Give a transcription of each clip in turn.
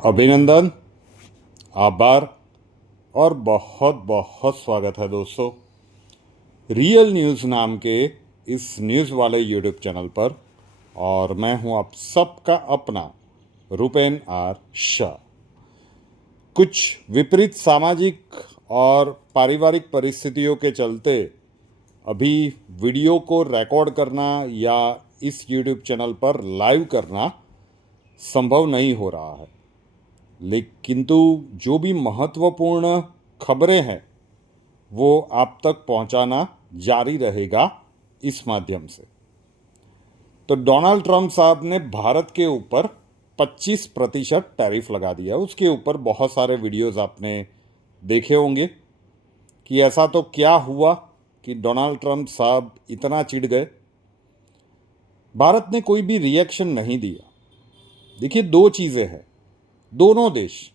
अभिनंदन, आभार और बहुत बहुत स्वागत है दोस्तों रियल न्यूज़ नाम के इस न्यूज़ वाले यूट्यूब चैनल पर। और मैं हूं आप सबका अपना रुपेन आर शाह। कुछ विपरीत सामाजिक और पारिवारिक परिस्थितियों के चलते अभी वीडियो को रिकॉर्ड करना या इस यूट्यूब चैनल पर लाइव करना संभव नहीं हो रहा है, लेकिन जो भी महत्वपूर्ण खबरें हैं वो आप तक पहुंचाना जारी रहेगा इस माध्यम से। तो डोनाल्ड ट्रंप साहब ने भारत के ऊपर 25% टैरिफ लगा दिया। उसके ऊपर बहुत सारे वीडियोस आपने देखे होंगे कि ऐसा तो क्या हुआ कि डोनाल्ड ट्रंप साहब इतना चिढ़ गए। भारत ने कोई भी रिएक्शन नहीं दिया। देखिए, दो चीज़ें हैं, दोनों देश,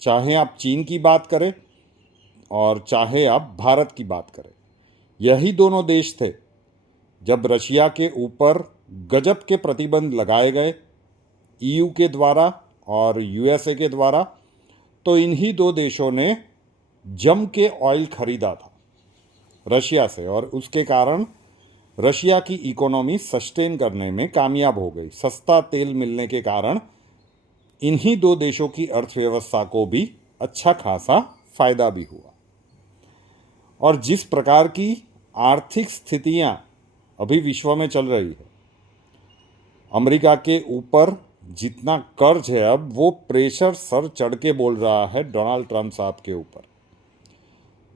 चाहे आप चीन की बात करें और चाहे आप भारत की बात करें, यही दोनों देश थे जब रशिया के ऊपर गजब के प्रतिबंध लगाए गए ईयू के द्वारा और यूएसए के द्वारा। तो इन्हीं दो देशों ने जम के ऑयल खरीदा था रशिया से, और उसके कारण रशिया की इकोनॉमी सस्टेन करने में कामयाब हो गई। सस्ता तेल मिलने के कारण इन्हीं दो देशों की अर्थव्यवस्था को भी अच्छा खासा फायदा भी हुआ। और जिस प्रकार की आर्थिक स्थितियां अभी विश्व में चल रही है, अमेरिका के ऊपर जितना कर्ज है, अब वो प्रेशर सर चढ़ के बोल रहा है डोनाल्ड ट्रंप साहब के ऊपर।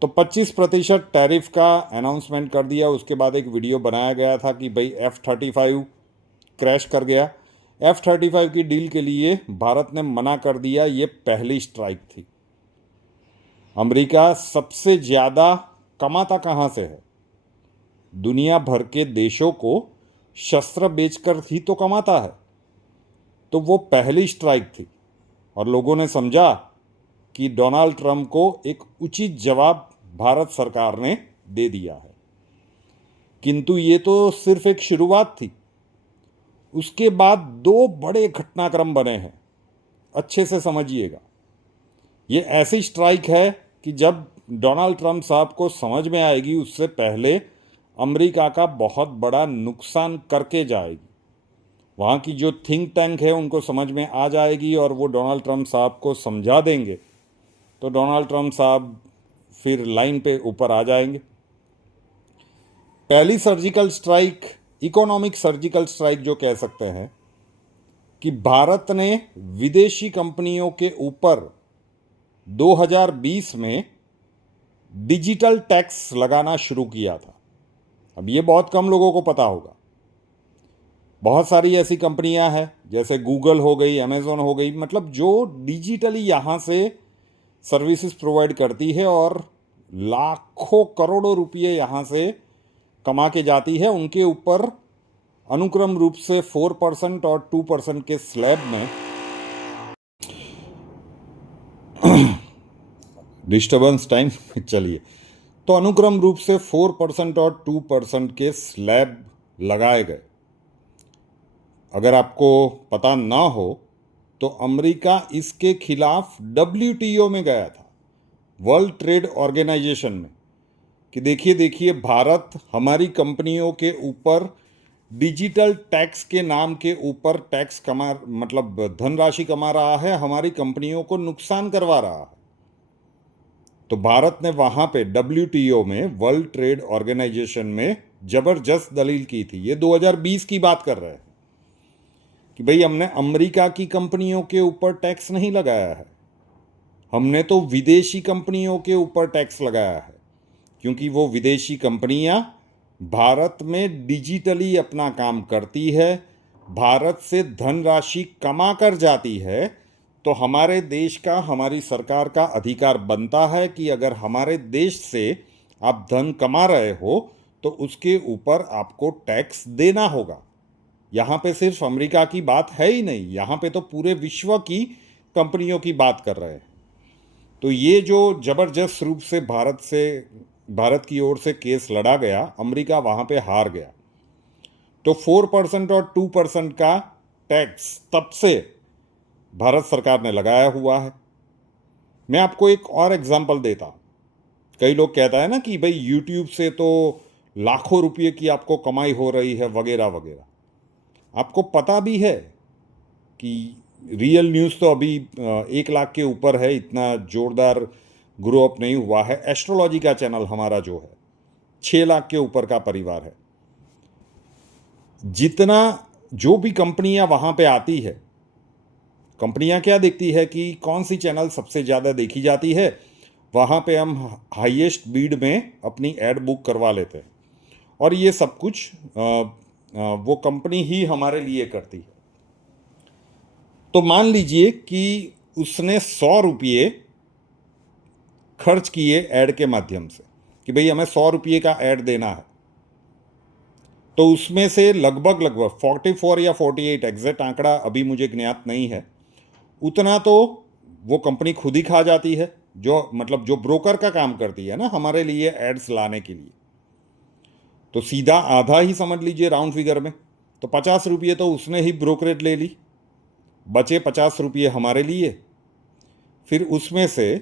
तो 25% टैरिफ का अनाउंसमेंट कर दिया। उसके बाद एक वीडियो बनाया गया था कि भाई F-35 क्रैश कर गया। F-35 की डील के लिए भारत ने मना कर दिया। ये पहली स्ट्राइक थी। अमेरिका सबसे ज़्यादा कमाता कहाँ से है? दुनिया भर के देशों को शस्त्र बेचकर ही तो कमाता है। तो वो पहली स्ट्राइक थी और लोगों ने समझा कि डोनाल्ड ट्रंप को एक उचित जवाब भारत सरकार ने दे दिया है। किंतु ये तो सिर्फ एक शुरुआत थी। उसके बाद दो बड़े घटनाक्रम बने हैं, अच्छे से समझिएगा। ये ऐसी स्ट्राइक है कि जब डोनाल्ड ट्रंप साहब को समझ में आएगी, उससे पहले अमेरिका का बहुत बड़ा नुकसान करके जाएगी। वहाँ की जो थिंक टैंक है उनको समझ में आ जाएगी और वो डोनाल्ड ट्रंप साहब को समझा देंगे। तो डोनाल्ड ट्रंप साहब फिर लाइन पे ऊपर आ जाएंगे। पहली surgical strike, economic surgical strike जो कह सकते हैं, कि भारत ने विदेशी कंपनियों के ऊपर 2020 में डिजिटल टैक्स लगाना शुरू किया था। अब ये बहुत कम लोगों को पता होगा। बहुत सारी ऐसी कंपनियां हैं जैसे गूगल हो गई, अमेज़ॉन हो गई, मतलब जो डिजिटली यहाँ से सर्विसेज प्रोवाइड करती है और लाखों करोड़ों रुपये यहाँ से कमा के जाती है। उनके ऊपर अनुक्रम रूप से 4% और 2% के स्लैब में डिस्टर्बेंस टाइम चलिए, तो अनुक्रम रूप से 4% और 2% के स्लैब लगाए गए। अगर आपको पता ना हो तो अमेरिका इसके खिलाफ WTO में गया था, वर्ल्ड ट्रेड ऑर्गेनाइजेशन में, कि देखिए भारत हमारी कंपनियों के ऊपर डिजिटल टैक्स के नाम के ऊपर टैक्स कमा, मतलब धनराशि कमा रहा है, हमारी कंपनियों को नुकसान करवा रहा है। तो भारत ने वहाँ पे WTO में, वर्ल्ड ट्रेड ऑर्गेनाइजेशन में जबरदस्त दलील की थी। ये 2020 की बात कर रहे हैं कि भाई हमने अमेरिका की कंपनियों के ऊपर टैक्स नहीं लगाया है, हमने तो विदेशी कंपनियों के ऊपर टैक्स लगाया है, क्योंकि वो विदेशी कंपनियां भारत में डिजिटली अपना काम करती है, भारत से धनराशि कमा कर जाती है। तो हमारे देश का, हमारी सरकार का अधिकार बनता है कि अगर हमारे देश से आप धन कमा रहे हो तो उसके ऊपर आपको टैक्स देना होगा। यहाँ पे सिर्फ अमेरिका की बात है ही नहीं, यहाँ पे तो पूरे विश्व की कंपनियों की बात कर रहे हैं। तो ये जो जबरदस्त रूप से भारत की ओर से केस लड़ा गया, अमेरिका वहाँ पे हार गया। तो 4% और 2% का टैक्स तब से भारत सरकार ने लगाया हुआ है। मैं आपको एक और एग्जांपल देता हूँ। कई लोग कहता है ना कि भाई यूट्यूब से तो लाखों रुपये की आपको कमाई हो रही है वगैरह वगैरह। आपको पता भी है कि रियल न्यूज़ तो अभी 1 लाख के ऊपर है, इतना जोरदार ग्रो अप नहीं हुआ है। एस्ट्रोलॉजी का चैनल हमारा जो है 6 लाख के ऊपर का परिवार है। जितना जो भी कंपनियां वहाँ पे आती है, कंपनियां क्या देखती है कि कौन सी चैनल सबसे ज़्यादा देखी जाती है, वहाँ पे हम हाईएस्ट बीड में अपनी ऐड बुक करवा लेते हैं। और ये सब कुछ वो कंपनी ही हमारे लिए करती है। तो मान लीजिए कि उसने 100 रुपये खर्च किए ऐड के माध्यम से कि भाई हमें 100 रुपये का ऐड देना है, तो उसमें से लगभग 44 या 48, एग्जैक्ट आंकड़ा अभी मुझे ज्ञात नहीं है, उतना तो वो कंपनी खुद ही खा जाती है, जो मतलब जो ब्रोकर का काम करती है ना हमारे लिए एड्स लाने के लिए। तो सीधा आधा ही समझ लीजिए राउंड फिगर में, तो 50 रुपये तो उसने ही ब्रोकरेज ले ली, बचे 50 रुपये हमारे लिए। फिर उसमें से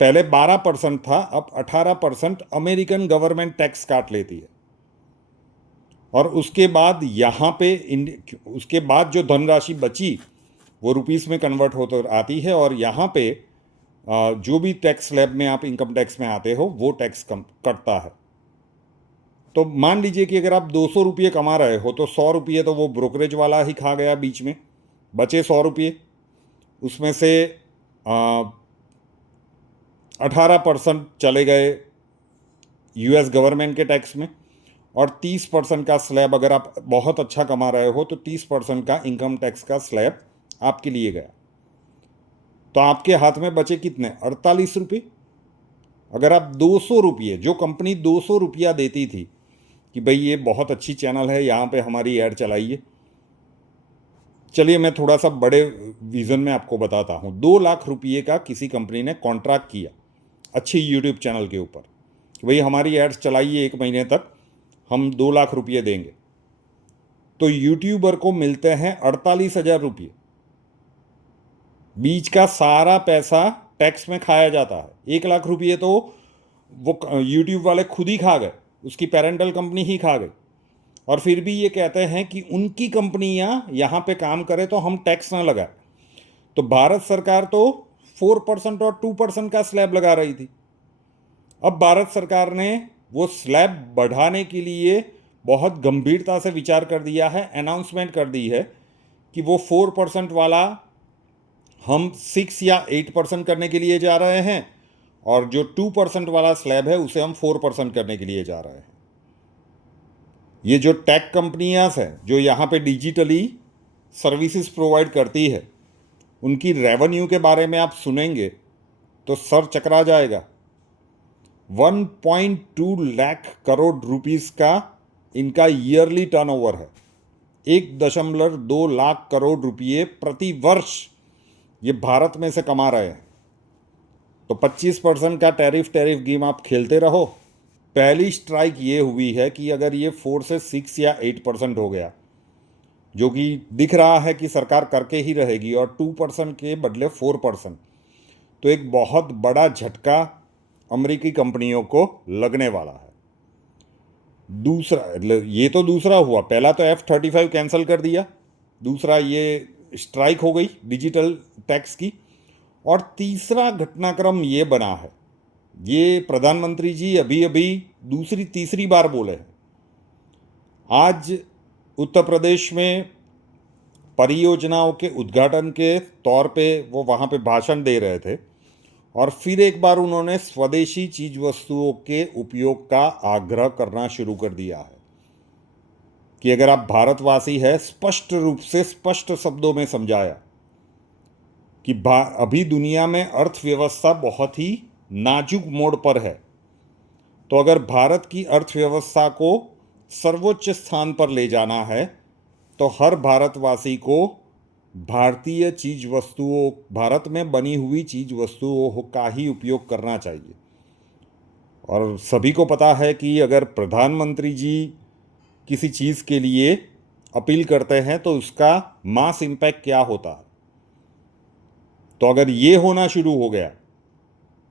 पहले 12% था, अब 18% अमेरिकन गवर्नमेंट टैक्स काट लेती है। और उसके बाद यहाँ पे उसके बाद जो धनराशि बची वो रुपीस में कन्वर्ट होकर आती है, और यहाँ पे जो भी टैक्स स्लैब में आप इनकम टैक्स में आते हो वो टैक्स कम कटता है। तो मान लीजिए कि अगर आप 200 रुपये कमा रहे हो तो 100 रुपये तो वो ब्रोकरेज वाला ही खा गया बीच में, बचे 100 रुपये। उसमें से 18% चले गए यूएस गवर्नमेंट के टैक्स में, और 30% का स्लैब, अगर आप बहुत अच्छा कमा रहे हो तो 30% का इनकम टैक्स का स्लैब आपके लिए गया। तो आपके हाथ में बचे कितने? 48 रुपये। अगर आप 200 रुपये, जो कंपनी 200 रुपया देती थी कि भाई ये बहुत अच्छी चैनल है, यहाँ पे हमारी ऐड चलाइए, चलिए मैं थोड़ा सा बड़े विज़न में आपको बताता हूँ। 2 लाख रुपये का किसी कंपनी ने कॉन्ट्रैक्ट किया अच्छी यूट्यूब चैनल के ऊपर कि भाई हमारी एड्स चलाइए 1 महीने तक, हम 2 लाख रुपये देंगे। तो यूट्यूबर को मिलते हैं 48,000 रुपये। बीच का सारा पैसा टैक्स में खाया जाता है। 1 लाख रुपये तो वो यूट्यूब वाले खुद ही खा गए, उसकी पेरेंटल कंपनी ही खा गई। और फिर भी ये कहते हैं कि उनकी कंपनियां यहाँ पे काम करें तो हम टैक्स ना लगाए। तो भारत सरकार तो 4% और 2% का स्लैब लगा रही थी। अब भारत सरकार ने वो स्लैब बढ़ाने के लिए बहुत गंभीरता से विचार कर दिया है, अनाउंसमेंट कर दी है कि वो 4% वाला हम 6 या 8% करने के लिए जा रहे हैं, और जो 2% वाला स्लैब है उसे हम 4% करने के लिए जा रहे हैं। ये जो टेक कंपनियां हैं जो यहाँ पे डिजिटली सर्विसेज प्रोवाइड करती है, उनकी रेवेन्यू के बारे में आप सुनेंगे तो सर चकरा जाएगा। 1.2 लाख करोड़ रुपीस का इनका ईयरली टर्नओवर है। 1.2 लाख करोड़ रुपये प्रति वर्ष ये भारत में से कमा रहे हैं। तो 25% का टैरिफ गेम आप खेलते रहो। पहली स्ट्राइक ये हुई है कि अगर ये 4 से 6 या 8% हो गया, जो कि दिख रहा है कि सरकार करके ही रहेगी, और 2% के बदले 4%, तो एक बहुत बड़ा झटका अमेरिकी कंपनियों को लगने वाला है। दूसरा, ये तो दूसरा हुआ। पहला तो F-35 कैंसिल कर दिया, दूसरा ये स्ट्राइक हो गई डिजिटल टैक्स की, और तीसरा घटनाक्रम ये बना है, ये प्रधानमंत्री जी अभी अभी तीसरी बार बोले हैं। आज उत्तर प्रदेश में परियोजनाओं के उद्घाटन के तौर पे वो वहाँ पे भाषण दे रहे थे, और फिर एक बार उन्होंने स्वदेशी चीज वस्तुओं के उपयोग का आग्रह करना शुरू कर दिया है कि अगर आप भारतवासी हैं, स्पष्ट रूप से स्पष्ट शब्दों में समझाया कि अभी दुनिया में अर्थव्यवस्था बहुत ही नाजुक मोड़ पर है। तो अगर भारत की अर्थव्यवस्था को सर्वोच्च स्थान पर ले जाना है तो हर भारतवासी को भारतीय चीज वस्तुओं, भारत में बनी हुई चीज वस्तुओं का ही उपयोग करना चाहिए। और सभी को पता है कि अगर प्रधानमंत्री जी किसी चीज़ के लिए अपील करते हैं तो उसका मास इम्पैक्ट क्या होता है। तो अगर ये होना शुरू हो गया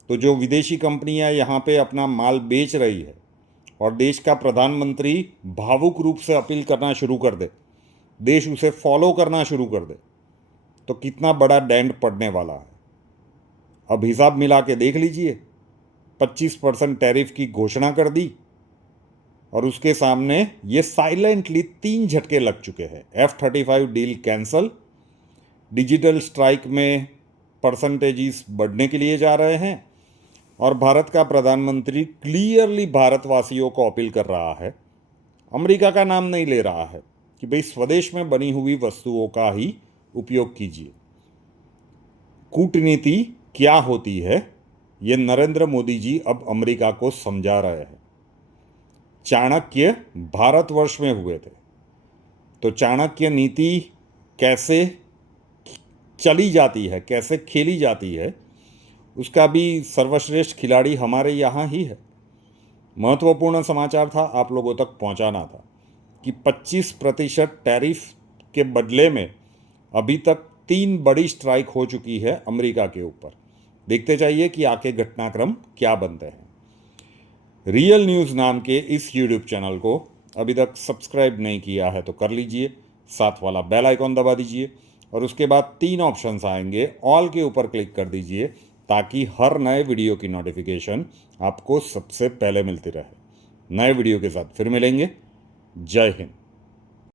तो जो विदेशी कंपनियां यहाँ पे अपना माल बेच रही है और देश का प्रधानमंत्री भावुक रूप से अपील करना शुरू कर दे, देश उसे फॉलो करना शुरू कर दे, तो कितना बड़ा डेंट पड़ने वाला है। अब हिसाब मिला के देख लीजिए, 25% टैरिफ की घोषणा कर दी और उसके सामने ये साइलेंटली 3 झटके लग चुके हैं। F-35 deal cancel, digital strike में परसेंटेजेस बढ़ने के लिए जा रहे हैं और भारत का प्रधानमंत्री क्लियरली भारतवासियों को अपील कर रहा है, अमेरिका का नाम नहीं ले रहा है, कि भाई स्वदेश में बनी हुई वस्तुओं का ही उपयोग कीजिए। कूटनीति क्या होती है ये नरेंद्र मोदी जी अब अमेरिका को समझा रहे हैं। चाणक्य भारतवर्ष में हुए थे, तो चाणक्य नीति कैसे चली जाती है, कैसे खेली जाती है, उसका भी सर्वश्रेष्ठ खिलाड़ी हमारे यहाँ ही है। महत्वपूर्ण समाचार था, आप लोगों तक पहुँचाना था कि 25% टैरिफ के बदले में अभी तक 3 बड़ी स्ट्राइक हो चुकी है अमेरिका के ऊपर। देखते जाइए कि आगे घटनाक्रम क्या बनते हैं। रियल न्यूज़ नाम के इस यूट्यूब चैनल को अभी तक सब्सक्राइब नहीं किया है तो कर लीजिए, साथ वाला बेल आइकॉन दबा दीजिए और उसके बाद 3 ऑप्शंस आएंगे, ऑल के ऊपर क्लिक कर दीजिए ताकि हर नए वीडियो की नोटिफिकेशन आपको सबसे पहले मिलती रहे। नए वीडियो के साथ फिर मिलेंगे। जय हिंद।